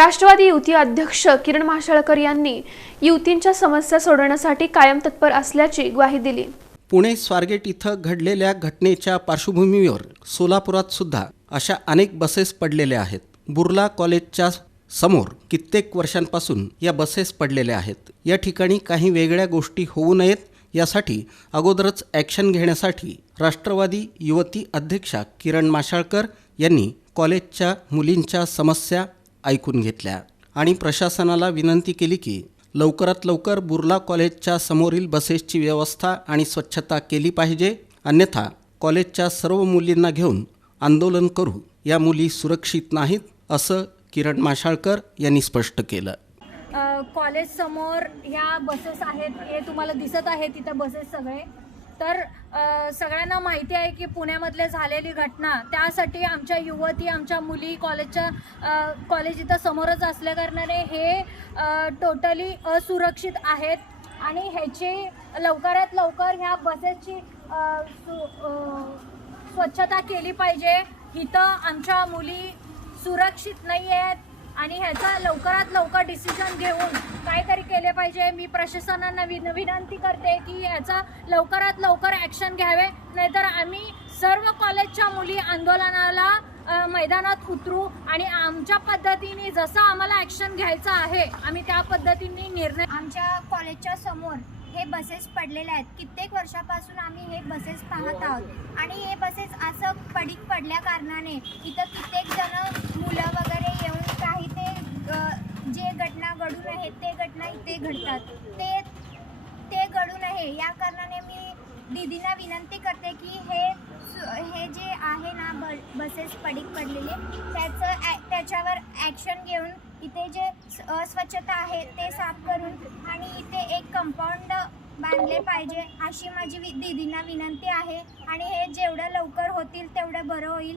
राष्ट्रवादी युती अध्यक्ष किरण माशाळकर यांनी युतींच्या समस्या सोडवण्यासाठी कायम तत्पर असल्याची ग्वाही दिली. पुणे स्वारगेट इथं घडलेल्या घटनेच्या पार्श्वभूमीवर सोलापुरात सुद्धा अशा अनेक बसेस पडलेल्या आहेत. बुर्ला कॉलेजच्या समोर कित्येक वर्षांपासून या बसेस पडलेल्या आहेत. या ठिकाणी काही वेगळ्या गोष्टी होऊ नयेत यासाठी अगोदरच ॲक्शन घेण्यासाठी राष्ट्रवादी युवती अध्यक्षा किरण माशाळकर यांनी कॉलेजच्या मुलींच्या समस्या ऐकून घेतल्या आणि प्रशासनाला विनंती केली की लवकरात लवकर बुर्ला कॉलेजच्या समोरील बसेसची व्यवस्था आणि स्वच्छता केली पाहिजे अन्यथा कॉलेजच्या सर्व मुलींना घेऊन आंदोलन करू. या मुली सुरक्षित नाहीत असं किरण माशाळकर यांनी स्पष्ट केलं. कॉलेज समोर ह्या बसेस आहेत हे तुम्हाला दिसत आहे तिथं बसेस सगळे. तर सगळ्यांना माहिती आहे की पुण्यामधले झालेली घटना त्यासाठी आमच्या युवती आमच्या मुली कॉलेजच्या कॉलेज इथं समोरच असल्या कारणाने हे टोटली असुरक्षित आहेत. आणि ह्याची लवकरात लवकर ह्या बसेसची सु- स्वच्छता केली पाहिजे. इथं आमच्या मुली सुरक्षित नाही आहेत आणि ह्याचा लवकरात लवकर डिसिजन घेऊन काहीतरी पाहिजे. मी प्रशासनांना विन विनंती करते की याचा लवकरात लवकर ॲक्शन घ्यावे. नाहीतर आम्ही सर्व कॉलेजच्या मुली आंदोलनाला मैदानात उतरू आणि आमच्या पद्धतीने जसं आम्हाला ॲक्शन घ्यायचं आहे आम्ही त्या पद्धतीने निर्णय आमच्या कॉलेजच्या समोर हे बसेस पडलेले आहेत. कित्येक वर्षापासून आम्ही हे बसेस पाहत आहोत. आणि हे बसेस असं पडीक पडल्या कारणाने इथं कित्येक घडून आहेत ते घटना इथे घडतात. ते ते घडून आहे. या कारणाने मी दीदींना विनंती करते की हे सु- हे जे आहे ना ब बसेस पडीक पडलेले त्याचं ॲ त्याच्यावर ॲक्शन घेऊन इथे जे अस्वच्छता आहे ते साफ करून आणि इथे एक कंपाऊंड बांधले पाहिजे अशी माझी वि दीदींना विनंती आहे. आणि हे जेवढं लवकर होतील तेवढं बरं होईल.